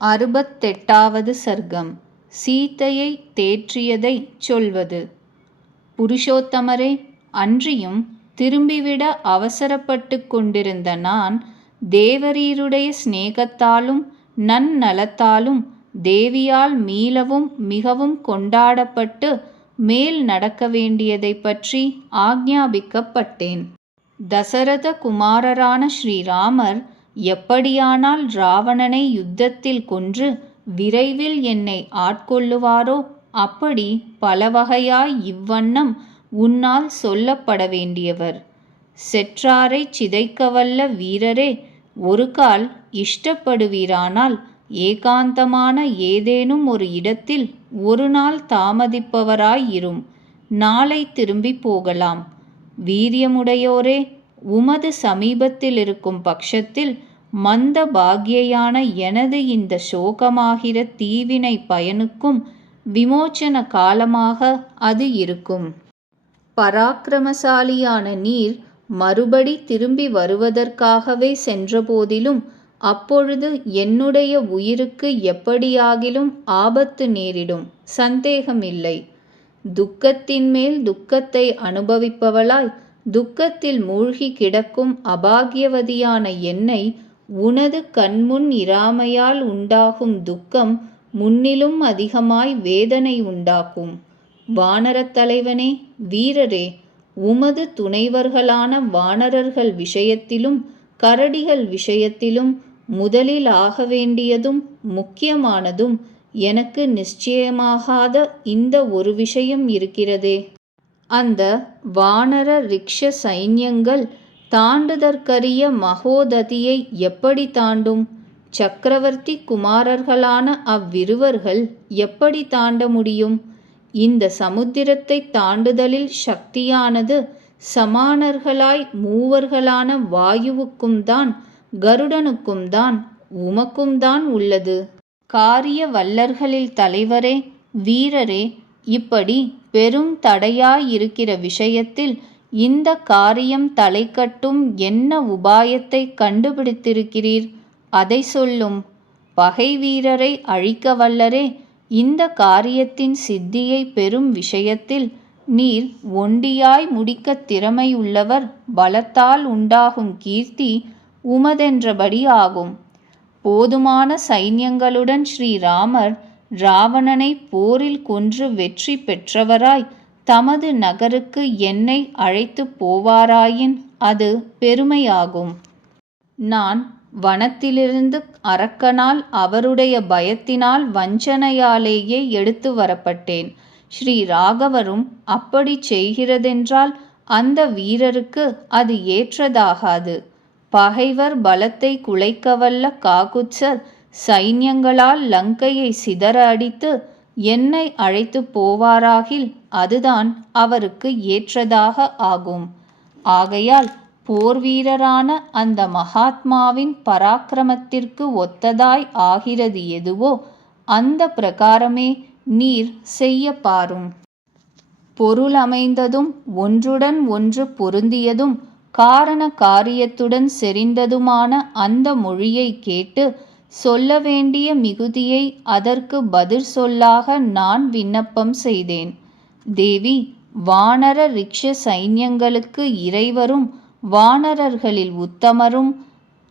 68வது சர்க்கம். சீதையை தேற்றியதைச் சொல்வது. புருஷோத்தமரே, அன்றியும் திரும்பிவிட அவசரப்பட்டுக் கொண்டிருந்த நான், தேவரீருடைய சிநேகத்தாலும் நன்னலத்தாலும் தேவியால் மீளவும் மிகவும் கொண்டாடப்பட்டு மேல் நடக்க வேண்டியதைப் பற்றி ஆக்ஞாபிக்கப்பட்டேன். தசரத குமாரரான ஸ்ரீராமர் எப்படியானால் இராவணனை யுத்தத்தில் கொன்று விரைவில் என்னை ஆட்கொள்ளுவாரோ அப்படி பலவகையாய் இவ்வண்ணம் உன்னால் சொல்லப்பட வேண்டியவர். செற்றாரைச் சிதைக்கவல்ல வீரரே, ஒரு கால் இஷ்டப்படுவீரானால் ஏகாந்தமான ஏதேனும் ஒரு இடத்தில் ஒரு நாள் தாமதிப்பவராய் இரும். நாளை திரும்பி போகலாம். வீரியமுடையோரே, உமது சமீபத்தில் இருக்கும் பட்சத்தில் மந்த பாக்யையான எனது இந்த சோகமாகிற தீவினை பயனுக்கும் விமோச்சன காலமாக அது இருக்கும். பராக்கிரமசாலியான நீர் மறுபடி திரும்பி வருவதற்காகவே சென்றபோதிலும் அப்பொழுது என்னுடைய உயிருக்கு எப்படியாகிலும் ஆபத்து நேரிடும், சந்தேகமில்லை. துக்கத்தின் மேல் துக்கத்தை அனுபவிப்பவளாய் துக்கத்தில் மூழ்கி கிடக்கும் அபாகியவதியான என்னை உனது கண்முன் இராமையால் உண்டாகும் துக்கம் முன்னிலும் அதிகமாய் வேதனை உண்டாக்கும். வானரத் தலைவனே, வீரரே, உமது துணைவர்களான வானரர்கள் விஷயத்திலும் கரடிகள் விஷயத்திலும் முதலில் ஆக வேண்டியதும் முக்கியமானதும் எனக்கு நிச்சயமாகாத இந்த ஒரு விஷயம் இருக்கிறதே. அந்த வானர ரிக்ஷ சைன்யங்கள் தாண்டுதற்கரிய மகோததியை எப்படி தாண்டும்? சக்கரவர்த்தி குமாரர்களான அவ்விருவர்கள் எப்படி தாண்ட முடியும்? இந்த சமுத்திரத்தை தாண்டுதலில் சக்தியானது சமானர்களாய் மூவர்களான வாயுவுக்கும் தான், கருடனுக்கும் தான், உமக்கும் தான் உள்ளது. காரிய வல்லர்களில் தலைவரே, வீரரே, இப்படி பெரும் தடையாயிருக்கிற விஷயத்தில் இந்த காரியம் தலைக்கட்டும் என்ன உபாயத்தை கண்டுபிடித்திருக்கிறீர்? அதை சொல்லும். பகை வீரரை அழிக்க வல்லரே, இந்த காரியத்தின் சித்தியை பெறும் விஷயத்தில் நீர் ஒண்டியாய் முடிக்கத் திறமை உள்ளவர். பலத்தால் உண்டாகும் கீர்த்தி உமதென்றபடி ஆகும். போதுமான சைன்யங்களுடன் ஸ்ரீராமர் இராவணனை போரில் கொன்று வெற்றி பெற்றவராய் தமது நகருக்கு என்னை அழைத்து போவாராயின் அது பெருமையாகும். நான் வனத்திலிருந்து அரக்கனால் அவருடைய பயத்தினால் வஞ்சனையாலேயே எடுத்து வரப்பட்டேன். ஸ்ரீ ராகவரும் அப்படி செய்கிறதென்றால் அந்த வீரருக்கு அது ஏற்றதாகாது. பகைவர் பலத்தை குலைக்கவல்ல காகுத்சர் சைன்யங்களால் லங்கையை சிதற அடித்து என்னை அழைத்து போவாராகில் அதுதான் அவருக்கு ஏற்றதாக ஆகும். ஆகையால் போர்வீரரான அந்த மகாத்மாவின் பராக்கிரமத்திற்கு ஒத்ததாய் ஆகிறது எதுவோ அந்த பிரகாரமே நீர் செய்ய பாரும். பொருள் அமைந்ததும் ஒன்றுடன் ஒன்று பொருந்தியதும் காரண காரியத்துடன் செறிந்ததுமான அந்த மொழியை கேட்டு சொல்ல வேண்டிய மிகுதியை அதற்கு பதில் சொல்லாக நான் விண்ணப்பம் செய்தேன். தேவி, வானர ரிக்ஷ சைன்யங்களுக்கு இறைவரும் வானரர்களில் உத்தமரும்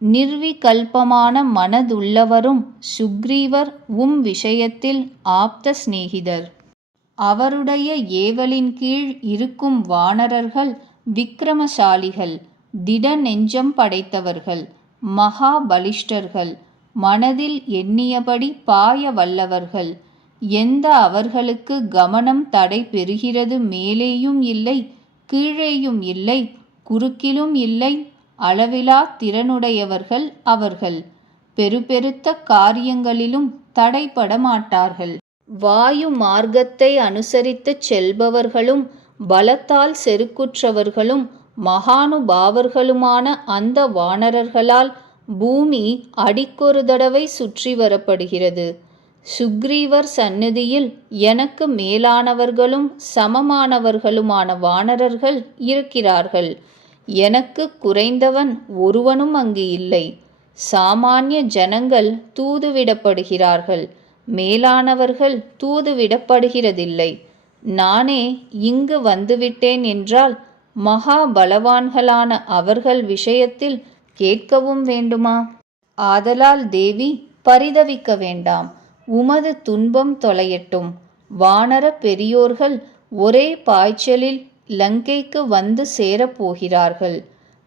நிர்விகல்பமான மனதுள்ளவரும் சுக்ரீவர் உம் விஷயத்தில் ஆப்த சிநேகிதர். அவருடைய ஏவலின் கீழ் இருக்கும் வானரர்கள் விக்கிரமசாலிகள், திட நெஞ்சம் படைத்தவர்கள், மகாபலிஷ்டர்கள், மனதில் எண்ணியபடி பாய வல்லவர்கள். எந்த அவர்களுக்கு கமனம் தடை பெறுகிறது மேலேயும் இல்லை, கீழேயும் இல்லை, குறுக்கிலும் இல்லை, அளவிலா திறனுடையவர்கள் அவர்கள். பெருபெருத்த காரியங்களிலும் தடைபட மாட்டார்கள். வாயு மார்க்கத்தை அனுசரித்துச் செல்பவர்களும் பலத்தால் செருக்குற்றவர்களும் மகானுபாவர்களுமான அந்த வானரர்களால் பூமி அடிக்கொரு தடவை சுற்றி வரப்படுகிறது. சுக்ரீவர் சந்நிதியில் எனக்கு மேலானவர்களும் சமமானவர்களுமான வானரர்கள் இருக்கிறார்கள். எனக்கு குறைந்தவன் ஒருவனும் அங்கு இல்லை. சாமானிய ஜனங்கள் தூதுவிடப்படுகிறார்கள், மேலானவர்கள் தூதுவிடப்படுகிறதில்லை. நானே இங்கு வந்துவிட்டேன் என்றால் மகா பலவான்களான அவர்கள் விஷயத்தில் கேட்கவும் வேண்டுமா? ஆதலால் தேவி, பரிதவிக்க வேண்டாம், உமது துன்பம் தொலையட்டும். வானர பெரியோர்கள் ஒரே பாய்ச்சலில் லங்கைக்கு வந்து சேரப்போகிறார்கள்.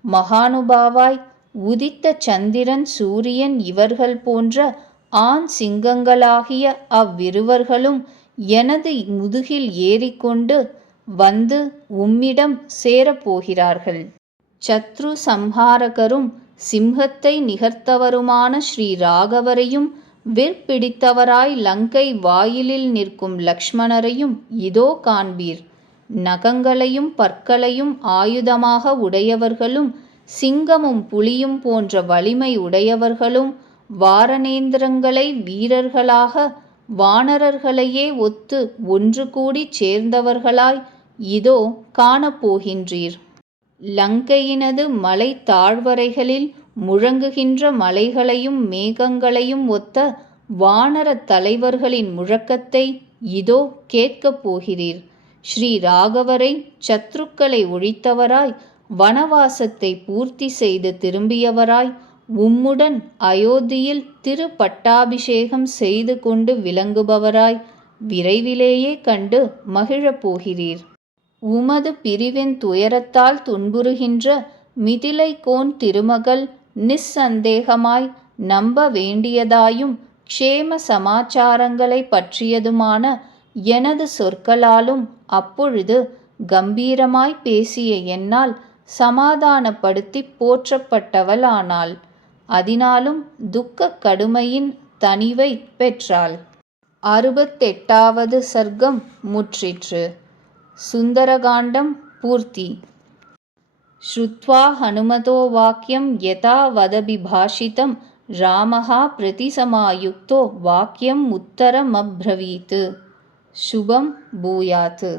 மகானுபாவாய் உதித்த சந்திரன் சூரியன் இவர்கள் போன்ற ஆண் சிங்கங்களாகிய அவ்விருவர்களும் எனது முதுகில் ஏறிக்கொண்டு வந்து உம்மிடம் சேரப்போகிறார்கள். சத்ரு சம்ஹாரகரும் சிம்ஹத்தை நிகர்த்தவருமான ஸ்ரீ ராகவரையும் விற்பிடித்தவராய் லங்கை வாயிலில் நிற்கும் லக்ஷ்மணரையும் இதோ காண்பீர். நகங்களையும் பற்களையும் ஆயுதமாக உடையவர்களும் சிங்கமும் புலியும் போன்ற வலிமை உடையவர்களும் வாரணேந்திரங்களை வீரர்களாக வானரர்களையே ஒத்து ஒன்று கூடிச் சேர்ந்தவர்களாய் இதோ காணப்போகின்றீர். லங்கையினது மலை தாழ்வரைகளில் முழங்குகின்ற மலைகளையும் மேகங்களையும் ஒத்த வானர தலைவர்களின் முழக்கத்தை இதோ கேட்கப் போகிறீர். ஸ்ரீ ராகவரை சத்ருக்களை ஒழித்தவராய் வனவாசத்தை பூர்த்தி செய்து திரும்பியவராய் உம்முடன் அயோத்தியில் திரு பட்டாபிஷேகம் செய்து கொண்டு விளங்குபவராய் விரைவிலேயே கண்டு மகிழப் போகிறீர். உமது பிரிவின் துயரத்தால் துன்புறுகின்ற மிதிலைக்கோன் திருமகள் நிஸ்சந்தேகமாய் நம்ப வேண்டியதாயும் க்ஷேம சமாச்சாரங்களை பற்றியதுமான எனது சொற்களாலும் அப்பொழுது கம்பீரமாய் பேசிய என்னால் சமாதானப்படுத்தி போற்றப்பட்டவளானாள். அதனாலும் துக்கக் கடுமையின் தணிவை பெற்றாள். 68வது சர்க்கம் முற்றிற்று. சுந்தரகாண்டம் பூர்த்தி. ஸ்ருத்வா ஹனுமதோ வாக்கியம் யதா வதபிபாஷிதம் ராமஹா பிரதிசமாயுக்தோ வாக்கியம் உத்தரமப்ரவீத். சுபம் பூயாத்.